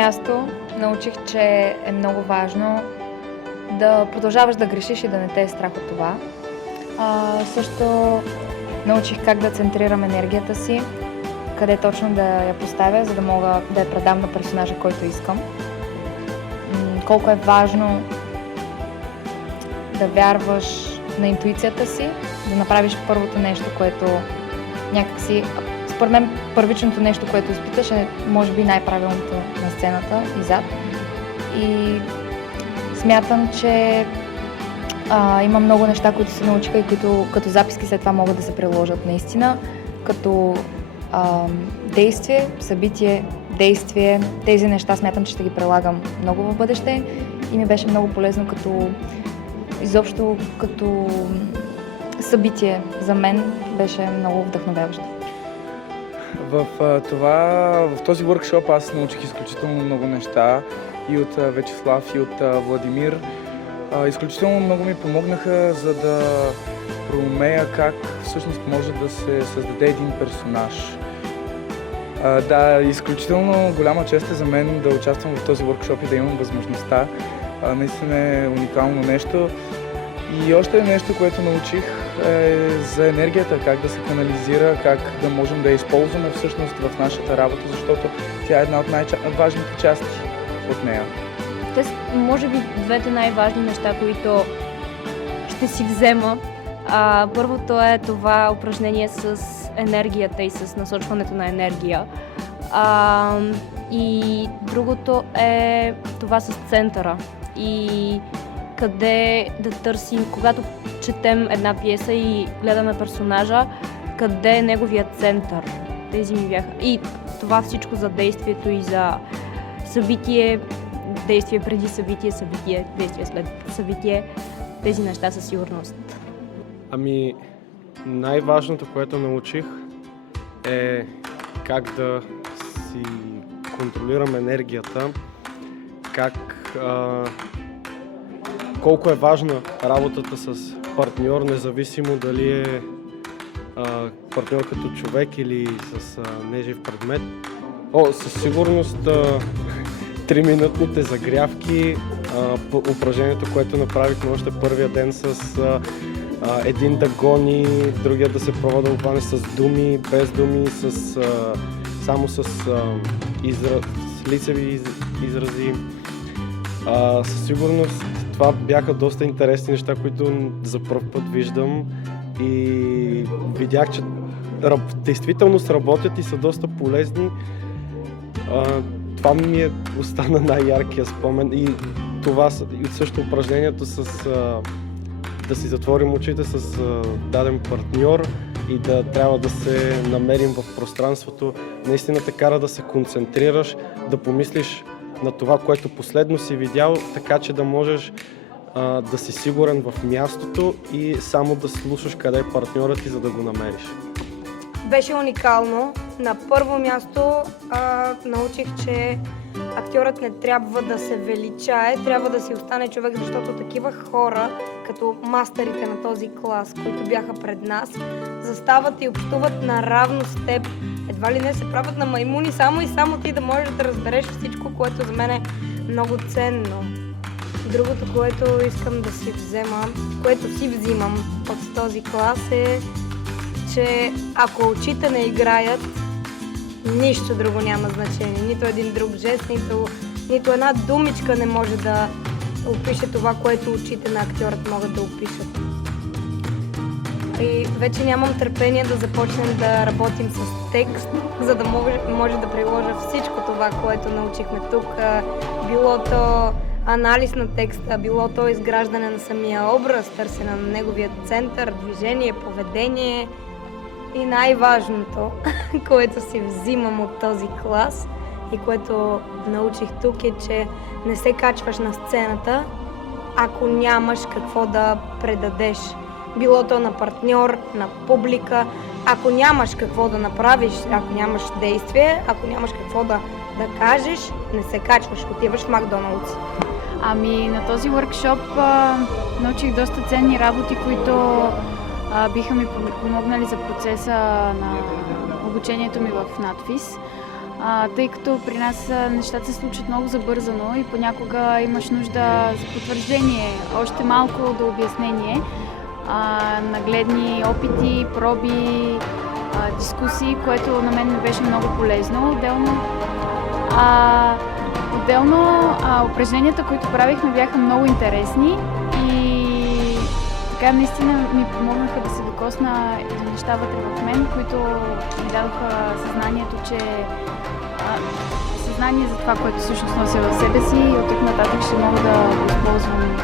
място научих, че е много важно да продължаваш да грешиш и да не те е страх от това. Също научих как да центрирам енергията си, къде точно да я поставя, за да мога да я предам на персонажа, който искам. Колко е важно да вярваш на интуицията си, да направиш първото нещо, което някакси... Според мен първичното нещо, което изпиташ, е може би най-правилното на сцената и зад. И смятам, че има много неща, които се научиха и които като записки след това могат да се приложат наистина, като действие, събитие, действие. Тези неща смятам, че ще ги прилагам много в бъдеще и ми беше много полезно изобщо като събитие за мен беше много вдъхновяващо. В този workshop аз научих изключително много неща и от Вячеслав, и от Владимир. Изключително много ми помогнаха, за да проумея как всъщност може да се създаде един персонаж. Да, изключително голяма чест е за мен да участвам в този workshop и да имам възможността. Наистина е уникално нещо. И още нещо, което научих е за енергията, как да се канализира, как да можем да я използваме всъщност в нашата работа, защото тя е една от най-важните части от нея. Те са, може би, двете най-важни неща, които ще си взема. Първото е това упражнение с енергията и с насочването на енергия. И другото е това с центъра. И къде да търсим, когато четем една пиеса и гледаме персонажа, къде е неговият център. Тези ми бяха. И това всичко за действието и за събитие, действие преди събитие, действие след събитие. Тези неща със сигурност. Най-важното, което научих е как да си контролирам енергията, колко е важна работата с партньор, независимо дали е партньор като човек или с нежив предмет. Със сигурност 3-минутните загрявки, упражнението, което направихме още първия ден с един да гони, другия да се пробва да обхване с думи, без думи, само с лицеви изрази. Със сигурност това бяха доста интересни неща, които за пръв път виждам и видях, че действително сработят и са доста полезни. Това ми остана най-яркия спомен и това също упражнението с да си затворим очите с даден партньор и да трябва да се намерим в пространството. Наистина те кара да се концентрираш, да помислиш на това, което последно си видял, така че да можеш да си сигурен в мястото и само да слушаш къде е партньорът ти, за да го намериш. Беше уникално. На първо място научих, че актьорът не трябва да се величае, трябва да си остане човек, защото такива хора, като мастерите на този клас, които бяха пред нас, застават и общуват наравно с теб. Едва ли не се правят на маймуни, само и само ти да можеш да разбереш всичко, което за мен е много ценно. Другото, което искам да си взема, което си взимам от този клас е, че ако очите не играят, нищо друго няма значение. Нито един друг жест, нито една думичка не може да опише това, което очите на актьорът могат да опишат. И вече нямам търпение да започнем да работим с текст, за да може да приложа всичко това, което научихме тук. Било то анализ на текста, било то изграждане на самия образ, търсене на неговия център, движение, поведение. И най-важното, което си взимам от този клас и което научих тук е, че не се качваш на сцената, ако нямаш какво да предадеш. Било то на партньор, на публика. Ако нямаш какво да направиш, ако нямаш действие, ако нямаш какво да кажеш, не се качваш, отиваш в Макдоналдс. На този workshop научих доста ценни работи, които биха ми помогнали за процеса на обучението ми в надфис. тъй като при нас нещата се случват много забързано и понякога имаш нужда за потвърждение, още малко до обяснение, нагледни опити, проби, дискусии, което на мен ми беше много полезно. Отделно упражненията, които правихме, бяха много интересни и така наистина ми помогнаха да се докосна до неща вътре в мен, които ми дадоха съзнание за това, което всъщност нося в себе си и оттук нататък ще мога да го използвам